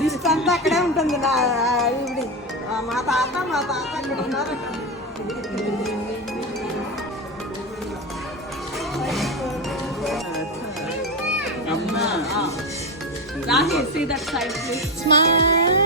డిస్ట్ అంతా అక్కడే ఉంటుంది. ఇప్పుడు మా తాత అక్కడ ఉన్నారు. Rahi, see that side, please. Smile.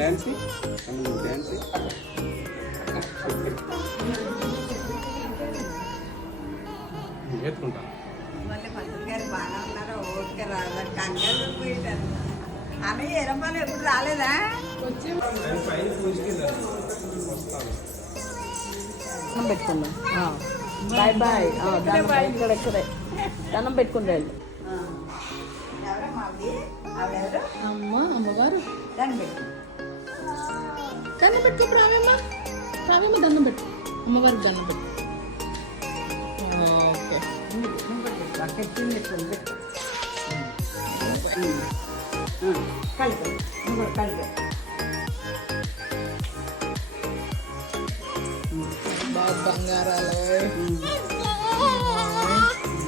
డాన్సీ డాన్సీ ఎత్తుకుంటా మళ్ళీ పంతులు గారు బాగానే ఉన్నారు. ఓకే రాదు కంగారు పోయింటారు. ఆమె ఎరంపాలు ఎప్పుడు రాలేదా? పెట్టుకుందాం. Bye bye. ఇక్కడే దండం పెట్టుకుంటే ఎవరమ్మా ఆవిడెవరు? అమ్మగారు దాన్ని పెట్టు. దండం పెట్టుకో. రావేమ్మ దండం పెట్టు. అమ్మవారికి దండం పెట్టు. ఓకే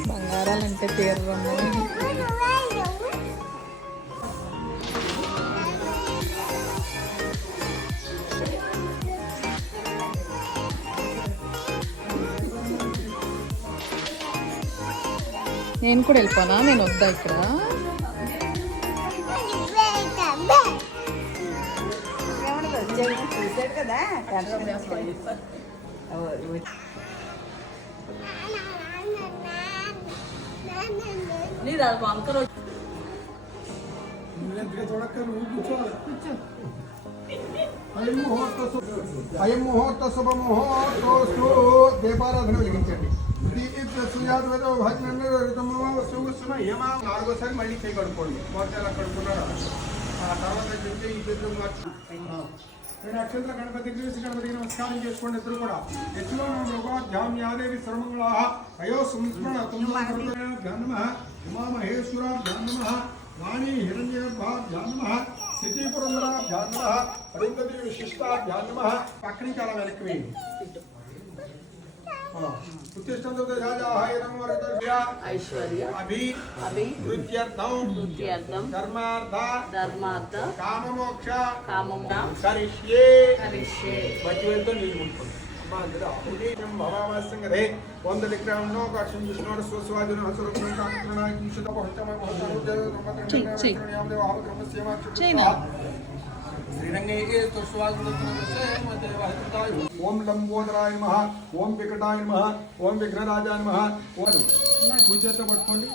బంగారాలంటే తీరము. నేను కూడా వెళ్ళిపోనా? నేను వద్దా ఇక్కడ? చూసాడు కదా. అయం ముహూర్త శుభ ముహూర్తోస్తు దీపారాధన వెలిగించండి. నాలుగోసారి మళ్ళీ చేయి కడుక్కోండి. మోర్చాలు కడుక్కున్నారా? ఆ తర్వాత ఈ చేతులు నక్షత్ర గణపతికి గణపతికి నమస్కారం చేసుకోండి. ఇద్దరు కూడా ఎత్తులో ధ్యానం యాదేవి సర్వమంగళ అయో సంస్మరణ ధ్యానమ ఉమామహేశ్వర ధ్యానమ వాణి హిరణ్యర్భ్యానమ స్థితిపురంధర ధ్యానమ అరుంధతి విశిష్ట ధ్యానమ. పక్కన చాలా వెనక్కి వేయండి. ఐశ్వర్య అభివృద్ధ్యర్థం ధర్మార్థ కామమోక్ష కరిష్యే. బట్టి వెళ్తూ నీళ్ళు ముట్టుకోండి. భవామాసంగదే వంద విగ్రహంలో కక్షం విష్ణుడు స్వస్వాదిన ఓం లంబోదరాయ నమః, ఓం వికటాయ నమః, ఓం విఘ్నరాజాయ నమః. కూర్చేతో పట్టుకోండి,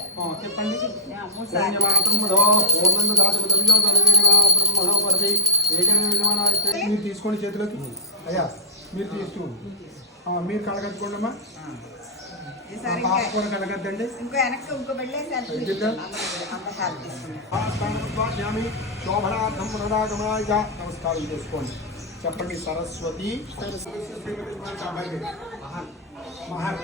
చెప్పండి. మీరు తీసుకోండి చేతిలోకి. అయ్యా మీరు తీస్తూ మీరు కలగట్టుకోండి అమ్మా. పాప కూడా కలగద్దండి. శోభనార్థం పునరాగమాయ నమస్కారం చేసుకోండి. చెప్పండి. సరస్వతి మహర్